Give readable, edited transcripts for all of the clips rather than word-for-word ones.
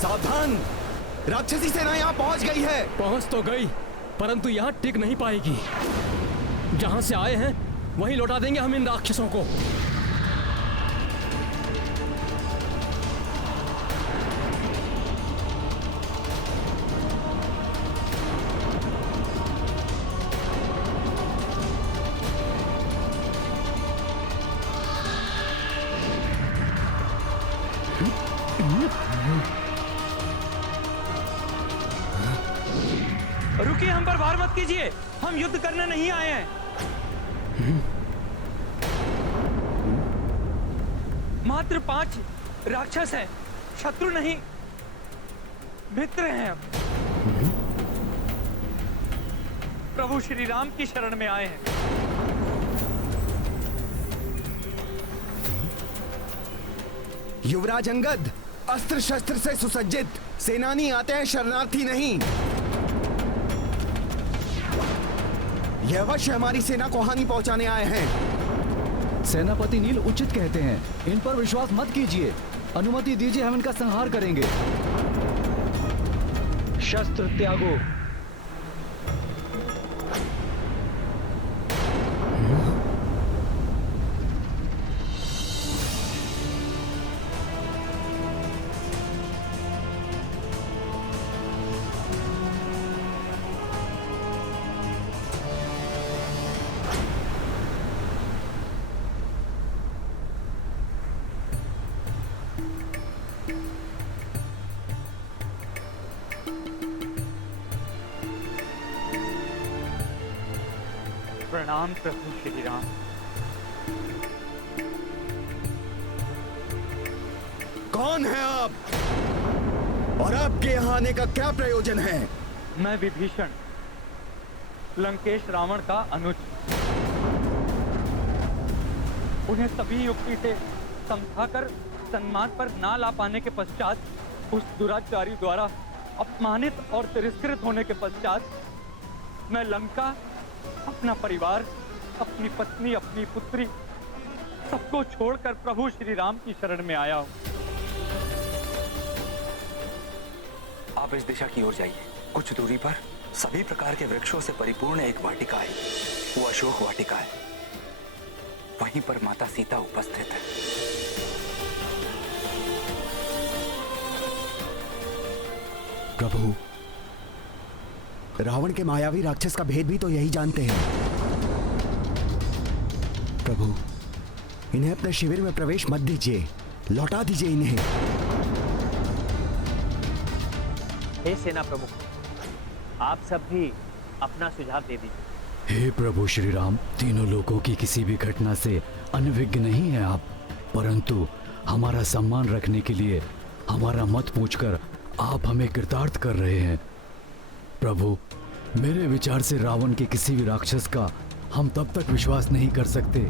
सावधान, राक्षसी सेना यहाँ पहुंच गई है। पहुंच तो गई, परंतु यहाँ टिक नहीं पाएगी। जहां से आए हैं वहीं लौटा देंगे हम इन राक्षसों को। रुकिए, हम पर वार मत कीजिए, हम युद्ध करने नहीं आए हैं। मात्र 5 राक्षस हैं, शत्रु नहीं, मित्र हैं हम। प्रभु श्री राम की शरण में आए हैं। युवराज अंगद, अस्त्र शस्त्र से सुसज्जित सेनानी आते हैं, शरणार्थी नहीं। यह अवश्य हमारी सेना को हानि पहुंचाने आए हैं। सेनापति नील उचित कहते हैं, इन पर विश्वास मत कीजिए। अनुमति दीजिए, हम इनका संहार करेंगे। शस्त्र त्यागो। प्रणाम प्रभु श्री राम। कौन है आप और आपके यहाँ आने का क्या प्रयोजन है? मैं विभीषण, लंकेश रावण का अनुज। उन्हें सभी युक्ति से समझाकर सन्मान पर ना ला पाने के पश्चात, उस दुराचारी द्वारा अपमानित और तिरस्कृत होने के पश्चात, मैं लंका, अपना परिवार, अपनी पत्नी, अपनी पुत्री, सबको छोड़कर प्रभु श्री राम की शरण में आया हूं। आप इस दिशा की ओर जाइए। कुछ दूरी पर सभी प्रकार के वृक्षों से परिपूर्ण एक वाटिका है। वो अशोक वाटिका है। वहीं पर माता सीता उपस्थित है। प्रभु, रावण के मायावी राक्षस का भेद भी तो यही जानते हैं। प्रभु, इन्हें अपने शिविर में प्रवेश मत दीजिए, लौटा दीजिए इन्हें। हे सेना प्रमुख, आप सब भी अपना सुझाव दे दीजिए। हे प्रभु श्री राम, तीनों लोगों की किसी भी घटना से अनभिज्ञ नहीं है आप, परंतु हमारा सम्मान रखने के लिए हमारा मत पूछकर आप हमें कृतार्थ कर रहे हैं। प्रभु, मेरे विचार से रावण के किसी भी राक्षस का हम तब तक विश्वास नहीं कर सकते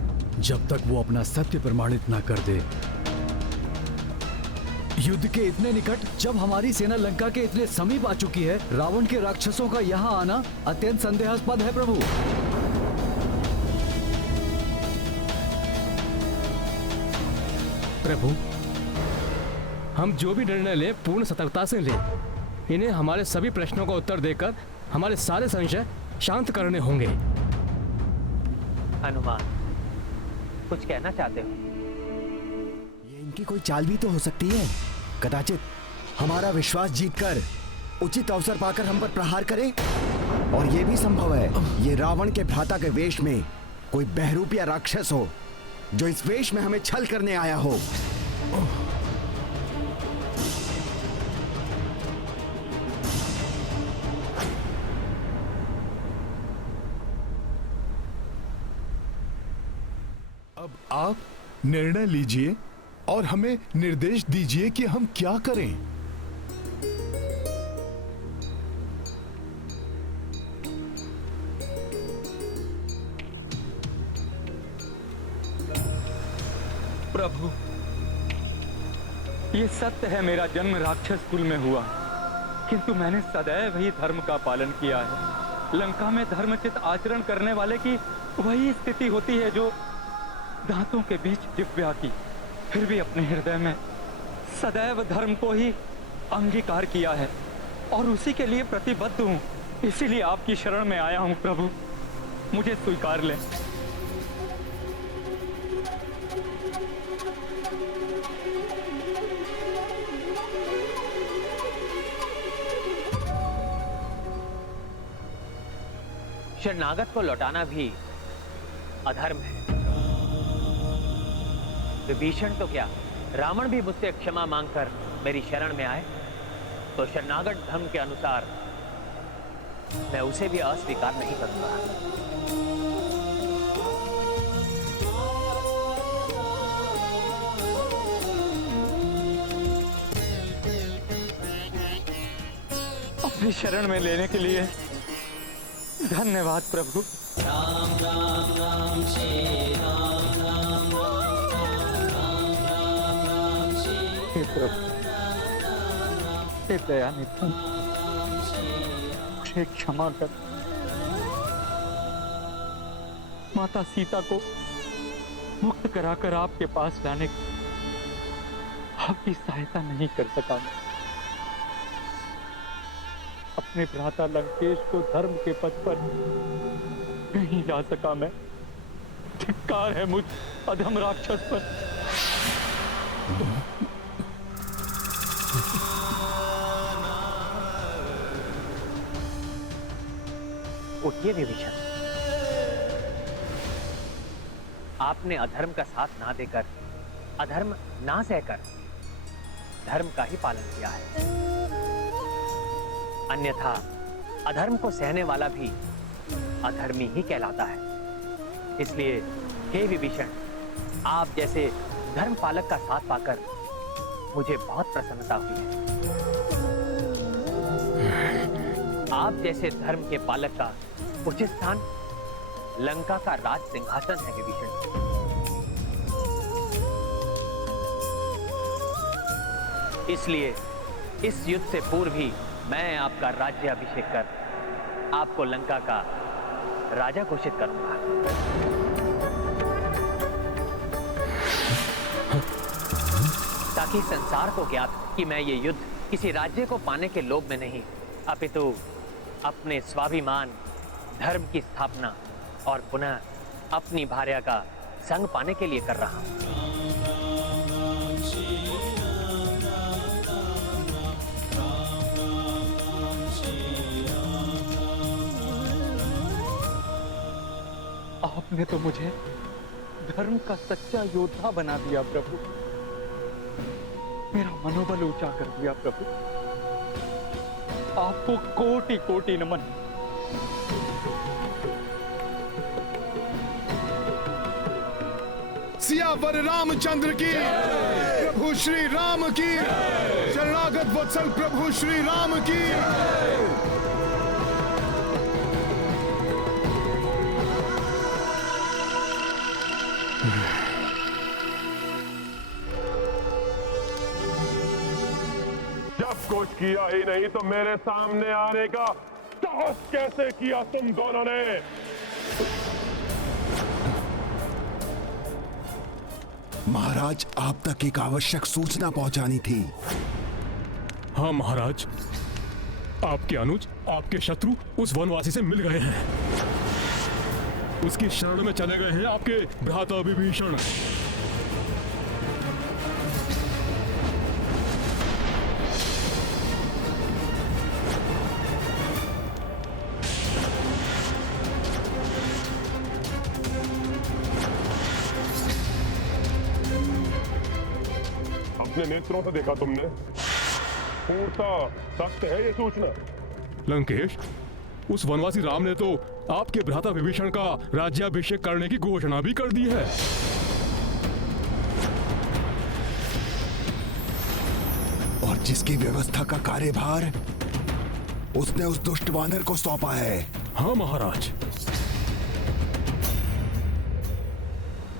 जब तक वो अपना सत्य प्रमाणित ना कर दे। युद्ध के इतने निकट जब हमारी सेना लंका के इतने समीप आ चुकी है, रावण के राक्षसों का यहाँ आना अत्यंत संदेहास्पद है। प्रभु, प्रभु, हम जो भी निर्णय लें पूर्ण सतर्कता से लें। इन्हें हमारे सभी प्रश्नों का उत्तर देकर हमारे सारे संशय शांत करने होंगे। हनुमान, कुछ कहना चाहते हो? ये इनकी कोई चाल भी तो हो सकती है। कदाचित हमारा विश्वास जीतकर उचित अवसर पाकर हम पर प्रहार करें। और ये भी संभव है ये रावण के भ्राता के वेश में कोई बहरूप या राक्षस हो, जो इस वेश में हमें छल करने आया हो। अब आप निर्णय लीजिए और हमें निर्देश दीजिए कि हम क्या करें। प्रभु, ये सत्य है, मेरा जन्म राक्षस कुल में हुआ, किंतु मैंने सदैव ही धर्म का पालन किया है। लंका में धर्मचित आचरण करने वाले की वही स्थिति होती है जो दांतों के बीच दिव्या की। फिर भी अपने हृदय में सदैव धर्म को ही अंगीकार किया है और उसी के लिए प्रतिबद्ध हूँ। इसीलिए आपकी शरण में आया हूँ प्रभु, मुझे स्वीकार लें। शरणागत को लौटाना भी अधर्म है। विभीषण तो क्या, रावण भी मुझसे क्षमा मांगकर मेरी शरण में आए तो शरणागत धर्म के अनुसार मैं उसे भी अस्वीकार नहीं करूंगा। अपनी शरण में लेने के लिए धन्यवाद प्रभु। हे प्रभु, हे दयानिधि, मुझे क्षमा कर। माता सीता को मुक्त कराकर आपके पास लाने की आपकी सहायता नहीं कर सका मैं। अपने भ्राता लंकेश को धर्म के पथ पर नहीं ला सका मैं। धिक्कार है मुझ अधम राक्षस पर। उठिए विभीषण, आपने अधर्म का साथ ना देकर, अधर्म ना सहकर धर्म का ही पालन किया है। अन्यथा अधर्म को सहने वाला भी अधर्मी ही कहलाता है। इसलिए हे विभीषण, आप जैसे धर्म पालक का साथ पाकर मुझे बहुत प्रसन्नता हुई है। आप जैसे धर्म के पालक का उचित स्थान लंका का राज सिंहासन है विभीषण। इसलिए इस युद्ध से पूर्व ही मैं आपका राज्याभिषेक कर आपको लंका का राजा घोषित करूंगा। ताकि संसार को ज्ञात कि मैं ये युद्ध किसी राज्य को पाने के लोभ में नहीं, अपितु अपने स्वाभिमान, धर्म की स्थापना और पुनः अपनी भार्या का संग पाने के लिए कर रहा हूं। आपने तो मुझे धर्म का सच्चा योद्धा बना दिया प्रभु। मेरा मनोबल ऊंचा कर दिया प्रभु। आपको कोटि कोटि नमन। सियावर रामचंद्र की, प्रभु श्री राम की, शरणागत वत्सल प्रभु श्री राम की। कुछ किया ही नहीं तो मेरे सामने आने का साहस कैसे किया तुम दोनों ने? महाराज, आप तक एक आवश्यक सूचना पहुंचानी थी। हाँ महाराज, आपके अनुज, आपके शत्रु उस वनवासी से मिल गए हैं। उसकी शरण में चले गए हैं आपके भ्राता विभीषण। अपने नेत्रों से देखा तुमने? पूर्णता सत्य है ये सूचना? लंकेश, उस वनवासी राम ने तो आपके भ्राता विभीषण का राज्याभिषेक करने की घोषणा भी कर दी है। और जिसकी व्यवस्था का कार्यभार उसने उस दुष्ट वानर को सौंपा है। हाँ महाराज।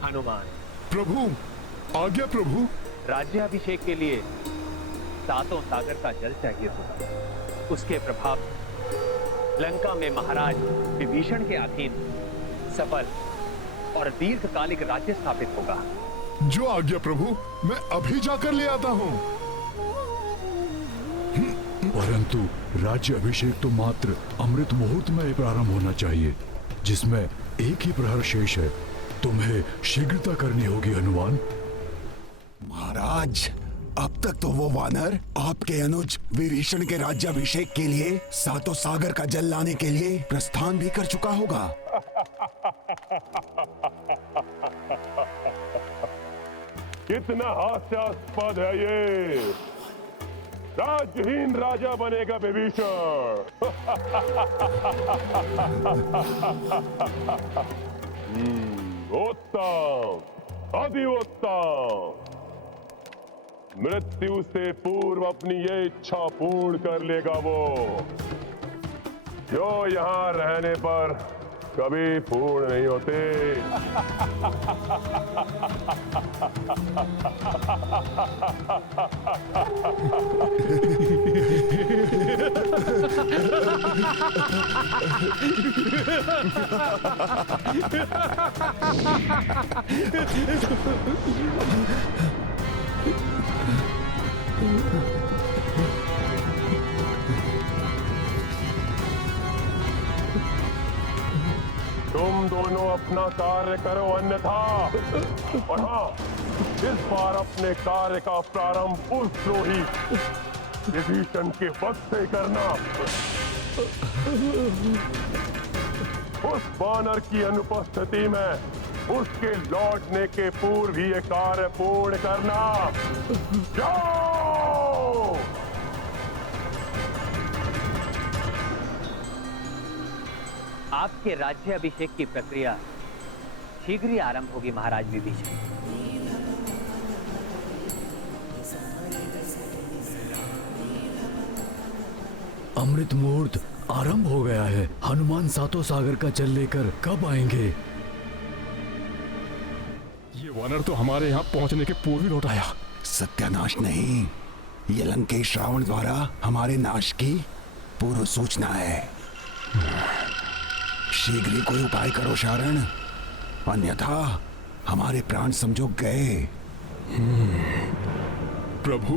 हनुमान, प्रभु, आज्ञा प्रभु। राज्याभिषेक के लिए सातों सागर का जल चाहिए होगा। उसके प्रभाव लंका में महाराज विभीषण के अधीन सफल और दीर्घकालिक राज्य स्थापित होगा। जो आज्ञा प्रभु, मैं अभी जाकर ले आता हूं। परंतु राज्य अभिषेक तो मात्र अमृत मुहूर्त में प्रारंभ होना चाहिए, जिसमें एक ही प्रहर शेष है। तुम्हें शीघ्रता करनी होगी हनुमान। महाराज, अब तक तो वो वानर आपके अनुज विभीषण के राज्याभिषेक के लिए सातों सागर का जल लाने के लिए प्रस्थान भी कर चुका होगा। कितना हास्यास्पद है ये। राजहीन राजा बनेगा विभीषण। उत्तम, अति उत्तम। मृत्यु से पूर्व अपनी ये इच्छा पूर्ण कर लेगा वो, जो यहाँ रहने पर कभी पूर्ण नहीं होते। तुम दोनों अपना कार्य करो, अन्यथा। और हाँ, इस बार अपने कार्य का प्रारंभ उस द्रोही विभीषण के वध से करना। उस वानर की अनुपस्थिति में उसके लौटने के पूर्व ही ये कार्य पूर्ण करना। जाओ! आपके राज्य अभिषेक की प्रक्रिया शीघ्र ही आरंभ होगी महाराज विभीषण। अमृत मुहूर्त आरंभ हो गया है। हनुमान सातों सागर का जल लेकर कब आएंगे? ये वानर तो हमारे यहाँ पहुँचने के पूर्व ही लौट आया। सत्यानाश नहीं, ये लंकेश रावण द्वारा हमारे नाश की पूर्व सूचना है। शीघ्र ही कोई उपाय करो शारण, अन्यथा हमारे प्राण समझो गए। प्रभु,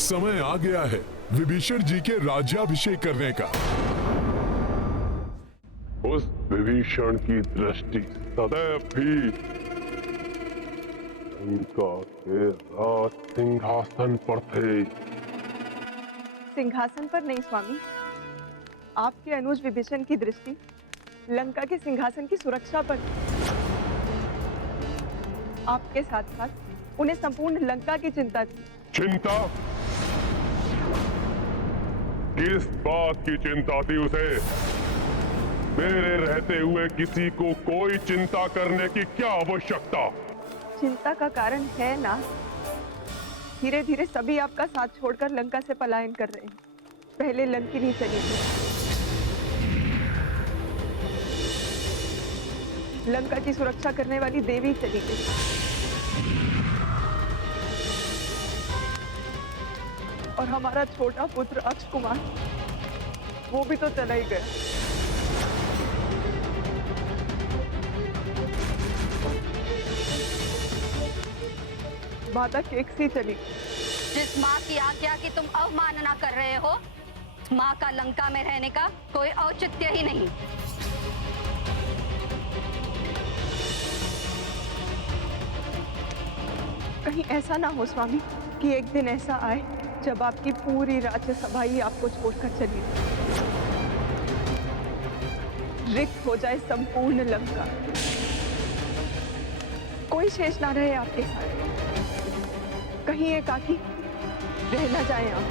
समय आ गया है विभीषण जी के राज्याभिषेक करने का। उस विभीषण की दृष्टि सदैव भी लंका के राज सिंहासन पर थे। सिंहासन पर नहीं स्वामी, आपके अनुज विभीषण की दृष्टि लंका के सिंहासन की सुरक्षा पर। आपके साथ साथ उन्हें संपूर्ण लंका की चिंता थी। चिंता? किस बात की चिंता थी उसे? मेरे रहते हुए किसी को कोई चिंता करने की क्या आवश्यकता? चिंता का कारण है ना, धीरे धीरे सभी आपका साथ छोड़कर लंका से पलायन कर रहे हैं। पहले लंकिनी चली गई, लंका की सुरक्षा करने वाली देवी चली गई, और हमारा छोटा पुत्र अक्ष कुमार, वो भी तो चला ही गया। माता केकसी चली। जिस माँ की आज्ञा की तुम अवमानना कर रहे हो, माँ का लंका में रहने का कोई औचित्य ही नहीं। कहीं ऐसा ना हो स्वामी कि एक दिन ऐसा आए जब आपकी पूरी राज्यसभा ही आपको छोड़कर चली जाए, रिक्त हो जाए संपूर्ण लंका, कोई शेष ना रहे आपके साथ। कहीं एकाकी रह ना जाए आप।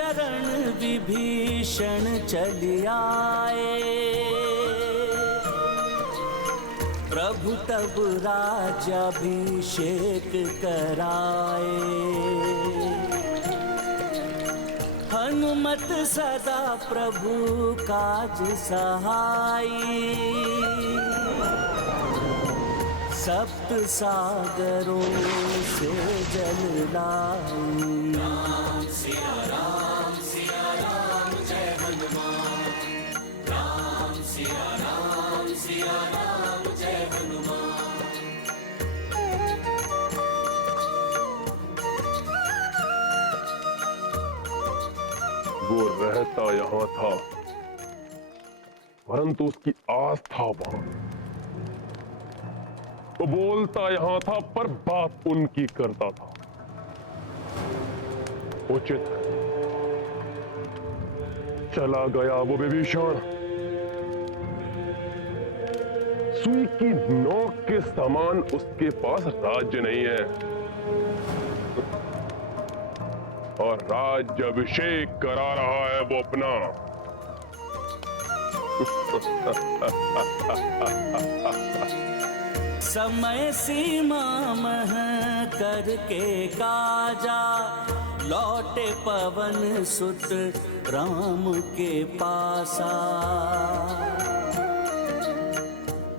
शरण विभीषण चली आए। प्रभु तब राज्याभिषेक कराए। हनुमत सदा प्रभु काज सहाई। सप्त सागरों से जल लाई। राम सिया राम जय हनुमान। राम सिया राम जय हनुमान। वो रहता यहाँ था, परंतु उसकी आस्था वहां। वो बोलता यहाँ था, पर बात उनकी करता था। उचित है, चला गया वो विभीषण। सुई की नोक के समान उसके पास राज्य नहीं है, और राज्य अभिषेक करा रहा है वो अपना। समय सीमा मह करके काजा। लौटे पवन सुत राम के पासा।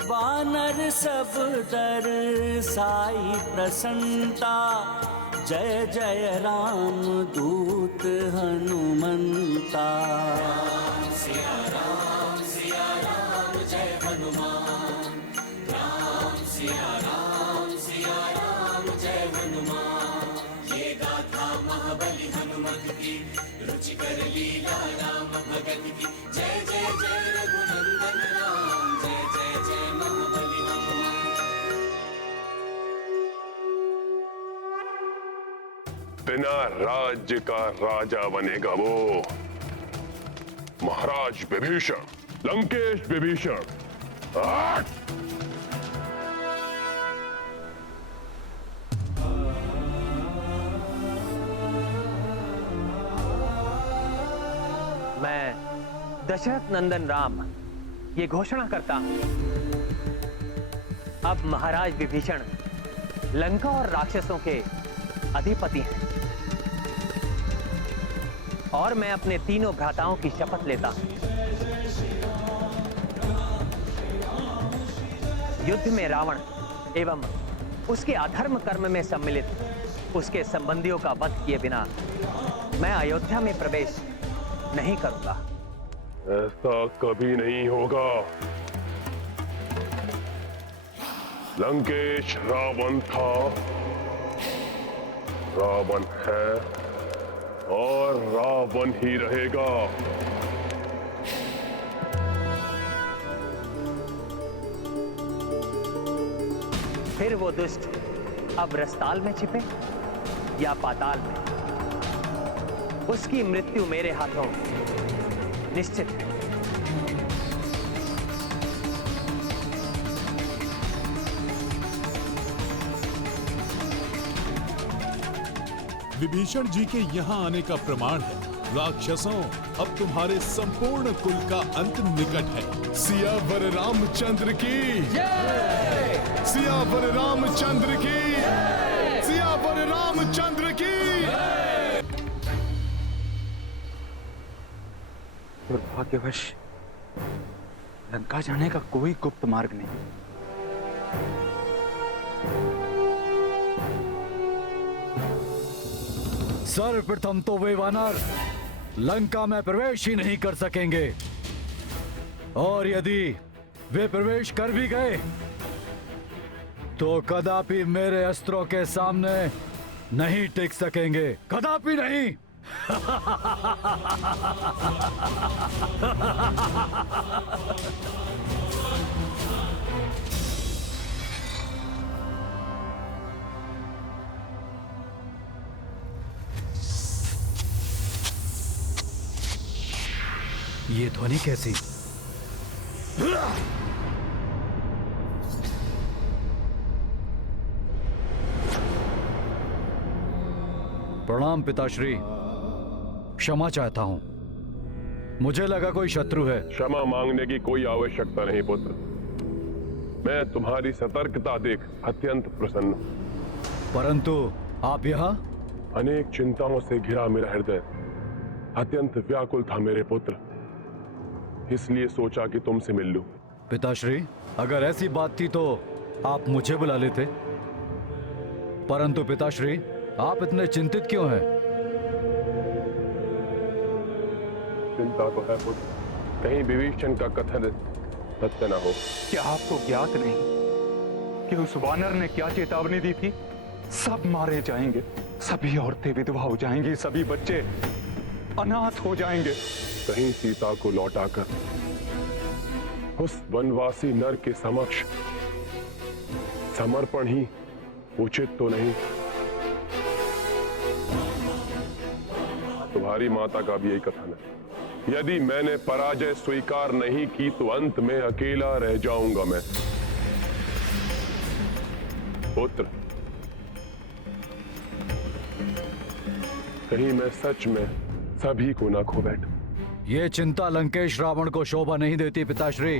वानर सब दर साई प्रसन्नता। जय जय राम दूत हनुमंता। राम सिया राम जय हनुमान। राम सिया राम जय हनुमान। ये गाथा महाबली हनुमत की। रुचिकर लीला राम भगत की। जय जय जय रघुनंदन राम। जय जय जय महाबली हनुमान। बिना राज्य का राजा बनेगा वो महाराज विभीषण, लंकेश विभीषण। मैं दशरथ नंदन राम ये घोषणा करता हूं, अब महाराज विभीषण लंका और राक्षसों के अधिपति हैं, और मैं अपने तीनों भ्राताओं की शपथ लेता हूं, युद्ध में रावण एवं उसके अधर्म कर्म में सम्मिलित उसके संबंधियों का वध किए बिना मैं अयोध्या में प्रवेश नहीं करूंगा। ऐसा कभी नहीं होगा। लंकेश रावण था, रावण है, और रावण ही रहेगा। फिर वो दुष्ट अब रसताल में छिपे या पाताल में, उसकी मृत्यु मेरे हाथों निश्चित है। विभीषण जी के यहाँ आने का प्रमाण है, राक्षसों अब तुम्हारे संपूर्ण कुल का अंत निकट है। सियावर रामचंद्र की जय। सियावर रामचंद्र की जय। सियावर रामचंद्र की जय। दुर्भाग्यवश लंका जाने का कोई गुप्त मार्ग नहीं। सर्वप्रथम तो वे वानर लंका में प्रवेश ही नहीं कर सकेंगे, और यदि वे प्रवेश कर भी गए तो कदापि मेरे अस्त्रों के सामने नहीं टिक सकेंगे, कदापि नहीं। ये ध्वनि कैसी? प्रणाम पिताश्री। क्षमा चाहता हूँ। मुझे लगा कोई शत्रु है। क्षमा मांगने की कोई आवश्यकता नहीं पुत्र। मैं तुम्हारी सतर्कता देख अत्यंत प्रसन्न हूं। परंतु आप यहाँ? अनेक चिंताओं से घिरा मेरा हृदय अत्यंत व्याकुल था मेरे पुत्र, इसलिए सोचा कि तुमसे मिल लूं। पिताश्री, अगर ऐसी बात थी तो आप मुझे बुला लेते। परंतु पिताश्री, आप इतने चिंतित क्यों हैं? चिंता तो है पुत्र, कहीं विभीषण का कथन सत्य न हो। क्या आपको ज्ञात नहीं कि उस वानर ने क्या चेतावनी दी थी? सब मारे जाएंगे, सभी औरतें विधवा हो जाएंगी, सभी बच्चे अनाथ हो जाएंगे। कहीं सीता को लौटाकर उस वनवासी नर के समक्ष समर्पण ही उचित तो नहीं? तुम्हारी माता का भी यही कथन है, यदि मैंने पराजय स्वीकार नहीं की तो अंत में अकेला रह जाऊंगा मैं। पुत्र, कहीं मैं सच में सभी को ना खो बैठूं। ये चिंता लंकेश रावण को शोभा नहीं देती पिताश्री।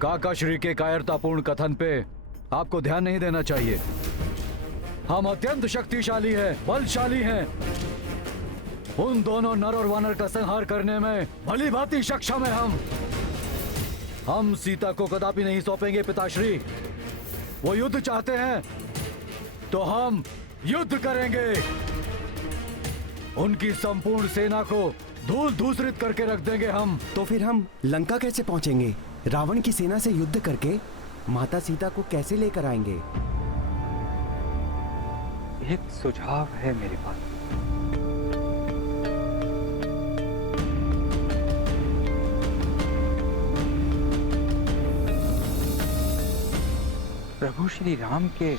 काकाश्री के कायरतापूर्ण कथन पे आपको ध्यान नहीं देना चाहिए। हम अत्यंत शक्तिशाली हैं, बलशाली हैं। उन दोनों नर और वानर का संहार करने में भली भांति सक्षम है हम सीता को कदापि नहीं सौंपेंगे पिताश्री। वो युद्ध चाहते हैं तो हम युद्ध करेंगे। उनकी संपूर्ण सेना को धूल धूसरित करके रख देंगे हम। तो फिर हम लंका कैसे पहुंचेंगे? रावण की सेना से युद्ध करके माता सीता को कैसे लेकर आएंगे? एक सुझाव है मेरे पास। प्रभु श्री राम के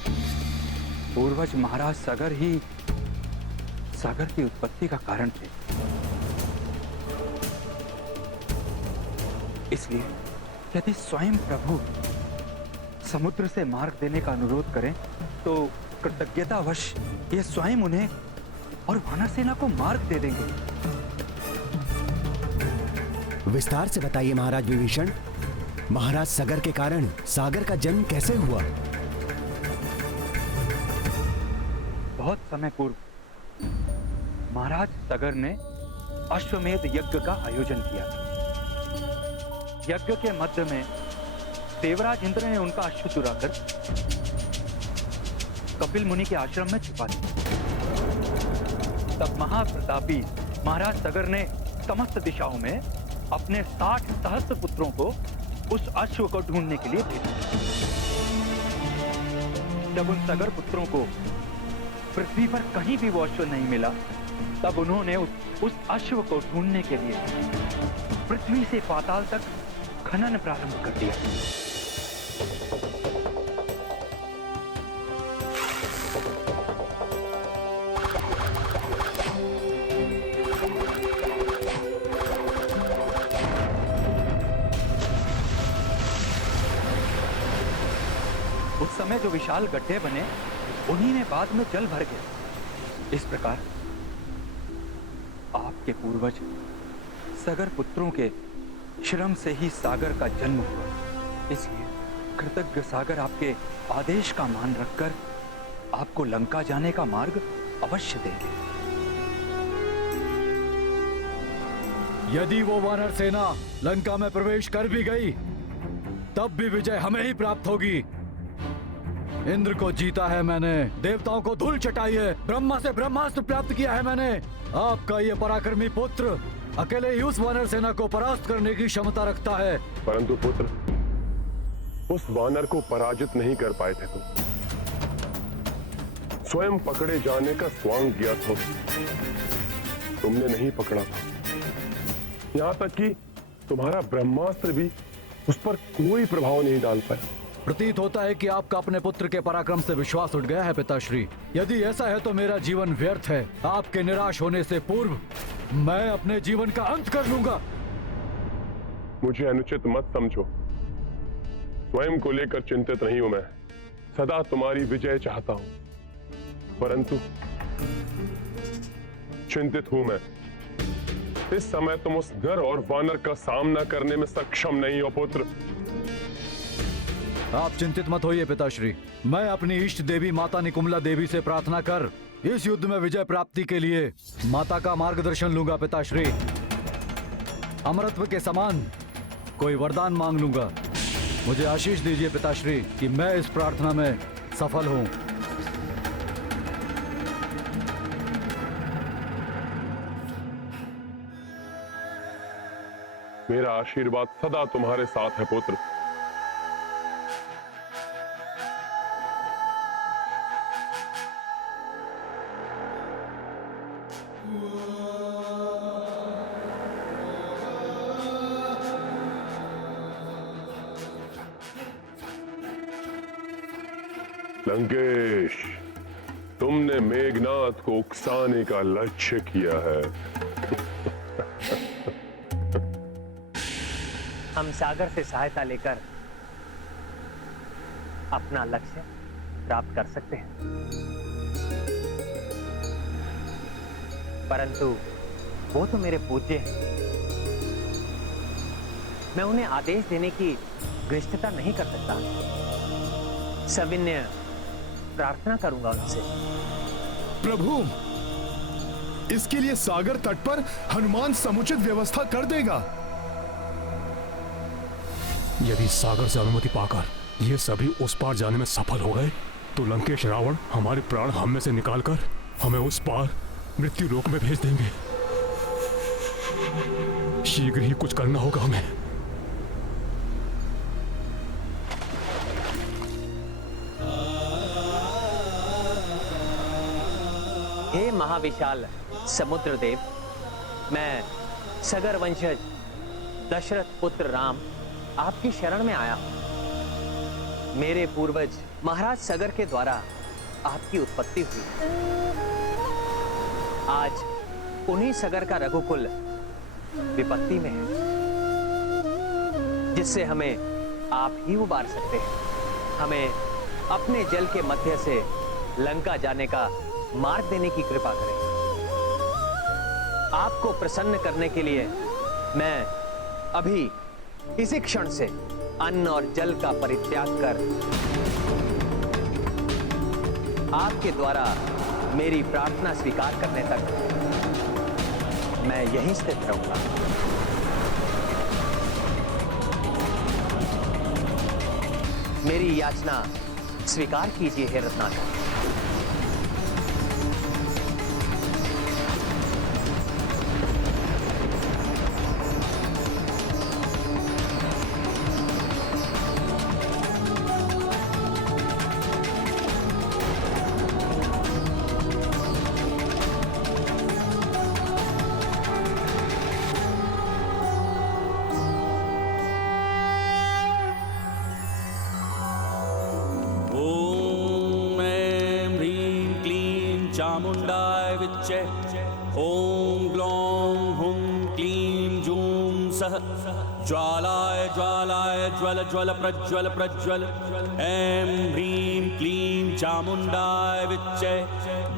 पूर्वज महाराज सगर ही सागर की उत्पत्ति का कारण थे। इसलिए यदि स्वयं प्रभु समुद्र से मार्ग देने का अनुरोध करें तो कृतज्ञतावश ये स्वयं उन्हें और वानर सेना को मार्ग दे देंगे। विस्तार से बताइए महाराज विभीषण, महाराज सगर के कारण सागर का जन्म कैसे हुआ? बहुत समय पूर्व महाराज सगर ने अश्वमेध यज्ञ का आयोजन किया था। यज्ञ के मध्य में देवराज इंद्र ने उनका अश्व चुराकर कपिल मुनि के आश्रम में छुपा दिया। तब महाप्रतापी महाराज सगर ने समस्त दिशाओं में अपने 60 सहस्त्र पुत्रों को उस अश्व को ढूंढने के लिए भेजा। जब उन सगर पुत्रों को पृथ्वी पर कहीं भी वो अश्व नहीं मिला, तब उन्होंने उस अश्व को ढूंढने के लिए पृथ्वी से पाताल तक खनन प्रारंभ कर दिया। उस समय जो विशाल गड्ढे बने, उन्हीं में बाद में जल भर गया। इस प्रकार आपके पूर्वज सगर पुत्रों के श्रम से ही सागर का जन्म हुआ। इसलिए कृतज्ञ सागर आपके आदेश का मान रखकर आपको लंका जाने का मार्ग अवश्य देंगे। यदि वो वानर सेना लंका में प्रवेश कर भी गई, तब भी विजय हमें ही प्राप्त होगी। इंद्र को जीता है मैंने, देवताओं को धूल चटाई है, ब्रह्मा से ब्रह्मास्त्र प्राप्त किया है मैंने। आपका ये पराक्रमी पुत्र अकेले ही उस वानर सेना को परास्त करने की क्षमता रखता है। परंतु पुत्र, उस वानर को पराजित नहीं कर पाए थे तुम। स्वयं पकड़े जाने का स्वांग किया था, तुमने नहीं पकड़ा था। यहां तक कि तुम्हारा ब्रह्मास्त्र भी उस पर कोई प्रभाव नहीं डाल पाया। प्रतीत होता है कि आपका अपने पुत्र के पराक्रम से विश्वास उठ गया है पिताश्री। यदि ऐसा है तो मेरा जीवन व्यर्थ है। आपके निराश होने से पूर्व मैं अपने जीवन का अंत कर लूंगा। मुझे अनुचित मत समझो, स्वयं को लेकर चिंतित नहीं हूं मैं, सदा तुम्हारी विजय चाहता हूं। परंतु चिंतित हूं मैं इस समय तुम उस घर और वानर का सामना करने में सक्षम नहीं हो पुत्र। आप चिंतित मत होइए पिताश्री। मैं अपनी इष्ट देवी माता निकुम्बला देवी से प्रार्थना कर इस युद्ध में विजय प्राप्ति के लिए माता का मार्गदर्शन लूंगा पिताश्री। अमरत्व के समान कोई वरदान मांग लूंगा। मुझे आशीष दीजिए पिताश्री कि मैं इस प्रार्थना में सफल हूं। मेरा आशीर्वाद सदा तुम्हारे साथ है पुत्र। लंकेश, तुमने मेघनाथ को उकसाने का लक्ष्य किया है। हम सागर से सहायता लेकर अपना लक्ष्य प्राप्त कर सकते हैं, परंतु वो तो मेरे पूज्य हैं। मैं उन्हें आदेश देने की गृहस्थता नहीं कर सकता। सविनय प्रार्थना करूंगा उनसे। प्रभु, इसके लिए सागर तट पर हनुमान समुचित व्यवस्था कर देगा। यदि सागर से अनुमति पाकर ये सभी उस पार जाने में सफल हो गए तो लंकेश रावण हमारे प्राण हम में से निकालकर हमें उस पार मृत्यु लोक में भेज देंगे। शीघ्र ही कुछ करना होगा हमें। हे महाविशाल समुद्र देव, मैं सगर वंशज दशरथ पुत्र राम आपकी शरण में आया हूं। मेरे पूर्वज महाराज सगर के द्वारा आपकी उत्पत्ति हुई। आज उन्हीं सगर का रघुकुल विपत्ति में है, जिससे हमें आप ही उबार सकते हैं। हमें अपने जल के मध्य से लंका जाने का मार्ग देने की कृपा करें। आपको प्रसन्न करने के लिए मैं अभी इसी क्षण से अन्न और जल का परित्याग कर आपके द्वारा मेरी प्रार्थना स्वीकार करने तक मैं यहीं स्थित रहूंगा। मेरी याचना स्वीकार कीजिए हे रत्नाकर। चामुंडाय विच्चे ओम ग्लौं हुं क्लीं जूं सः ज्वालाय ज्वालाय ज्वल ज्वल प्रज्वल प्रज्वल ऐं ह्रीं क्लीं चामुंडाय विच्चे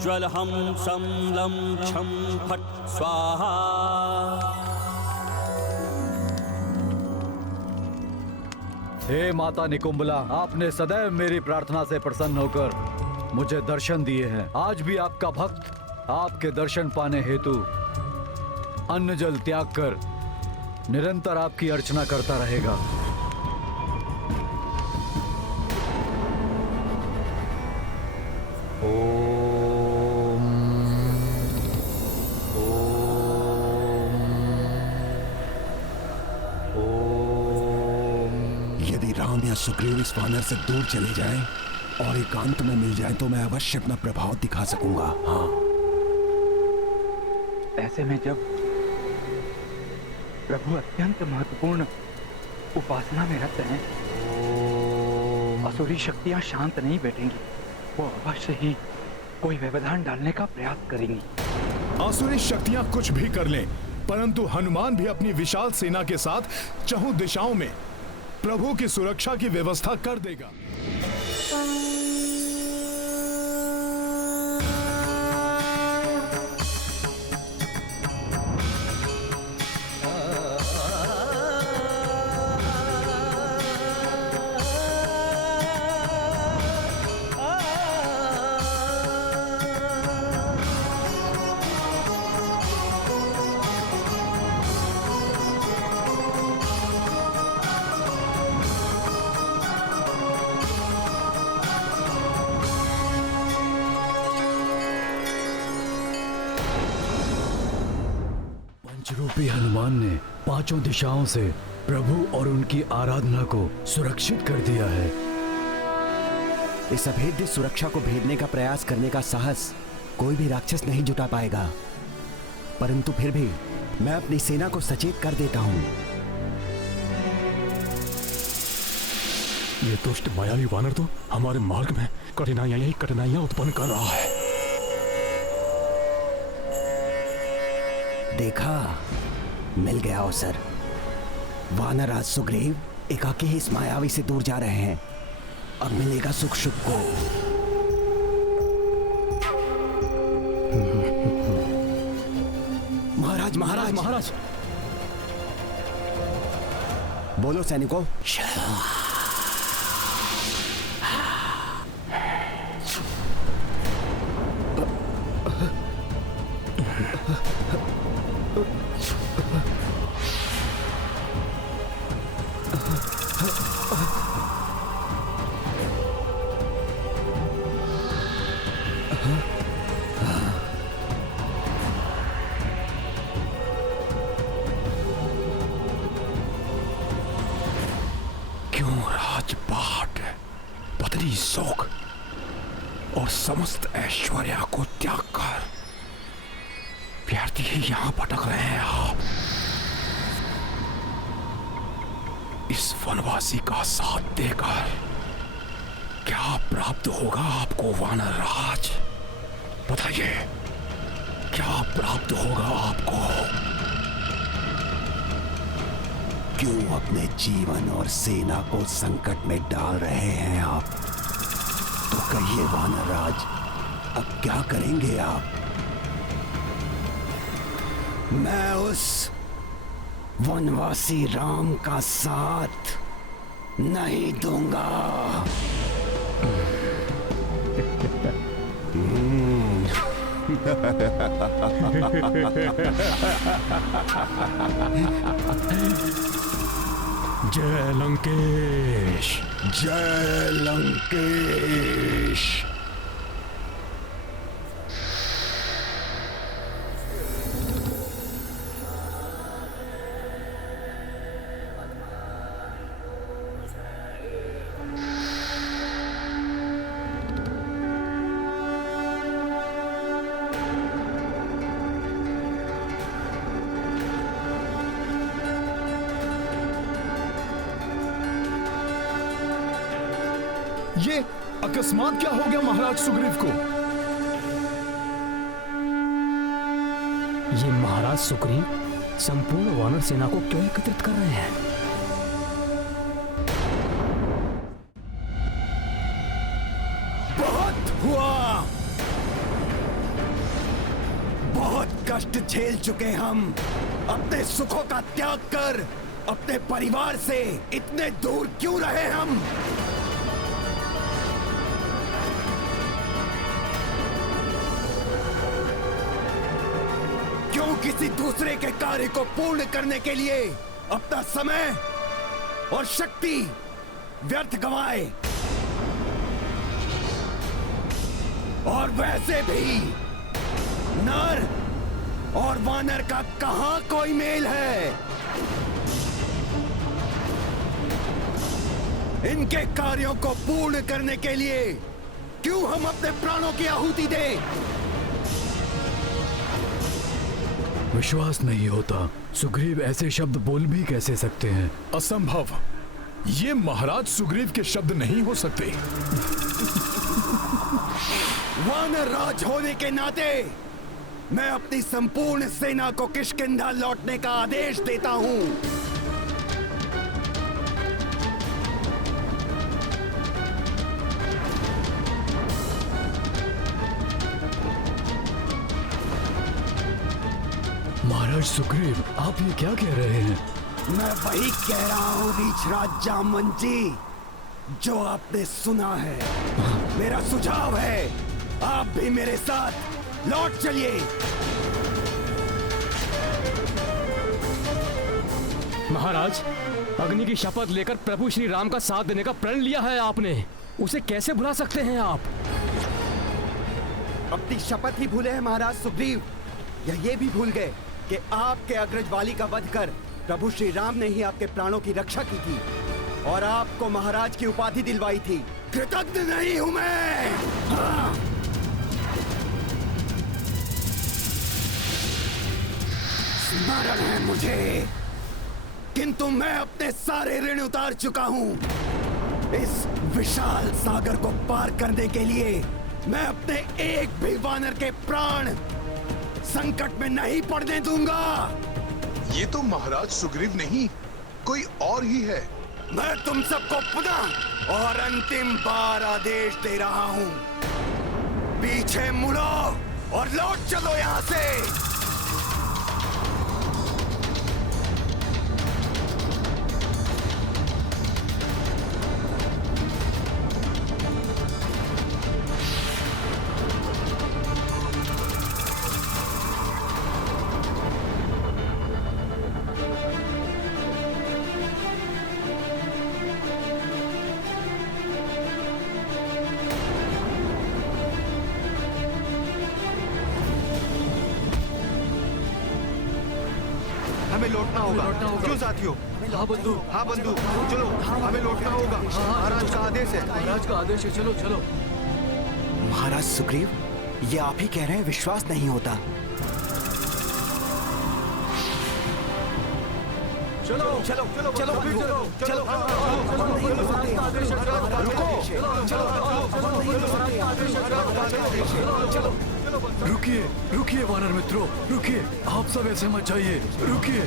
ज्वल हम सं लं छं फट् स्वाहा। हे माता निकुंबला, आपने सदैव मेरी प्रार्थना से प्रसन्न होकर मुझे दर्शन दिए हैं। आज भी आपका भक्त आपके दर्शन पाने हेतु अन्न जल त्याग कर निरंतर आपकी अर्चना करता रहेगा। यदि राम या सुग्रीव इस वानर से दूर चले जाएं और एकांत में मिल जाए तो मैं अवश्य अपना प्रभाव दिखा सकूंगा। हाँ, ऐसे में जब प्रभु अत्यंत महत्वपूर्ण उपासना में रत हैं, असुरी शक्तियां शांत नहीं बैठेंगी। वो अवश्य ही कोई व्यवधान डालने का प्रयास करेंगी। आसुरी शक्तियां कुछ भी कर लें, परंतु हनुमान भी अपनी विशाल सेना के साथ चहुं दिशाओं में प्रभु की सुरक्षा की व्यवस्था कर देगा। रूपी हनुमान ने पांचों दिशाओं से प्रभु और उनकी आराधना को सुरक्षित कर दिया है। इस अभेद्य सुरक्षा को भेदने का प्रयास करने का साहस कोई भी राक्षस नहीं जुटा पाएगा, परंतु फिर भी मैं अपनी सेना को सचेत कर देता हूं। ये दुष्ट मायावी वानर तो हमारे मार्ग में कठिनाइयां उत्पन्न कर रहा है। देखा, मिल गया अवसर। वानरराज सुग्रीव एकाकी ही इस मायावी से दूर जा रहे हैं। अब मिलेगा सुख शुभ को। महाराज महाराज महाराज, बोलो सैनिकों। क्यों राजपाट, पत्नी शोक और समस्त ऐश्वर्य को त्याग कर व्यर्थ ही यहां भटक रहे हैं आप? इस वनवासी का साथ देकर क्या प्राप्त होगा आपको वानर राज? बताइए, क्या प्राप्त होगा आपको? क्यों अपने जीवन और सेना को संकट में डाल रहे हैं आप? तो कहिए वानरराज, अब क्या करेंगे आप? मैं उस वनवासी राम का साथ नहीं दूंगा। जय लंकेश, जय लंकेश। ये अकस्मात क्या हो गया महाराज सुग्रीव को? ये महाराज सुग्रीव संपूर्ण वानर सेना को क्यों एकत्रित कर रहे हैं? बहुत हुआ, बहुत कष्ट झेल चुके हम। अपने सुखों का त्याग कर अपने परिवार से इतने दूर क्यों रहे हम? क्यों किसी दूसरे के कार्य को पूर्ण करने के लिए अपना समय और शक्ति व्यर्थ गंवाए? और वैसे भी नर और वानर का कहां कोई मेल है? इनके कार्यों को पूर्ण करने के लिए क्यों हम अपने प्राणों की आहुति दें? विश्वास नहीं होता, सुग्रीव ऐसे शब्द बोल भी कैसे सकते हैं? असंभव, ये महाराज सुग्रीव के शब्द नहीं हो सकते। वानर राज होने के नाते मैं अपनी संपूर्ण सेना को किष्किंधा लौटने का आदेश देता हूं। महाराज सुग्रीव, आप ये क्या कह रहे हैं? मैं वही कह रहा हूं रीछराज जामवंत जी, जो आपने सुना है। मेरा सुझाव है, आप भी मेरे साथ लौट चलिए। महाराज, अग्नि की शपथ लेकर प्रभु श्री राम का साथ देने का प्रण लिया है आपने, उसे कैसे भुला सकते हैं आप? अपनी शपथ ही भूले हैं महाराज सुग्रीव, या ये भी भूल गए कि आपके अग्रज वाली का वध कर प्रभु श्री राम ने ही आपके प्राणों की रक्षा की थी और आपको महाराज की उपाधि दिलवाई थी। कृतज्ञ नहीं हूं मैं। हाँ। स्मरण है मुझे, किंतु मैं अपने सारे ऋण उतार चुका हूं। इस विशाल सागर को पार करने के लिए मैं अपने एक भी वानर के प्राण संकट में नहीं पड़ने दूंगा। ये तो महाराज सुग्रीव नहीं, कोई और ही है। मैं तुम सबको पुनः और अंतिम बार आदेश दे रहा हूं, पीछे मुड़ो और लौट चलो यहां से। हमें लौटना होगा। क्यों साथियों? हाँ बंधु, हाँ बंधु, चलो हमें लौटना होगा। महाराज का आदेश है। महाराज का आदेश है, चलो चलो। महाराज सुग्रीव, ये आप ही कह रहे हैं, विश्वास नहीं होता। चलो चलो चलो चलो चलो चलो। रुकिए रुकिए वानर मित्रों, रुकिए। आप सब ऐसे मत जाइए, रुकिए।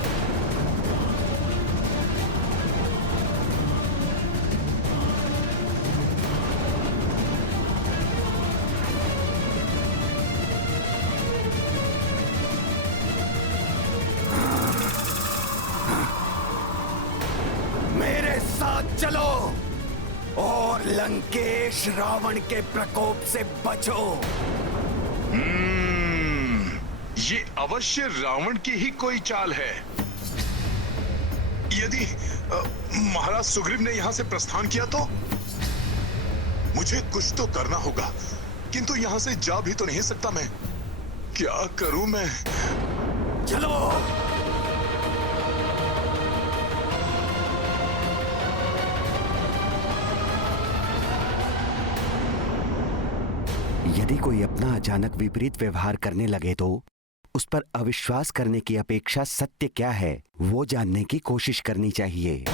मेरे साथ चलो और लंकेश रावण के प्रकोप से बचो। ये अवश्य रावण की ही कोई चाल है। यदि महाराज सुग्रीव ने यहाँ से प्रस्थान किया तो मुझे कुछ तो करना होगा, किंतु यहाँ से जा भी तो नहीं सकता मैं। क्या करूं मैं? चलो। यदि कोई अपना अचानक विपरीत व्यवहार करने लगे तो उस पर अविश्वास करने की अपेक्षा सत्य क्या है वो जानने की कोशिश करनी चाहिए।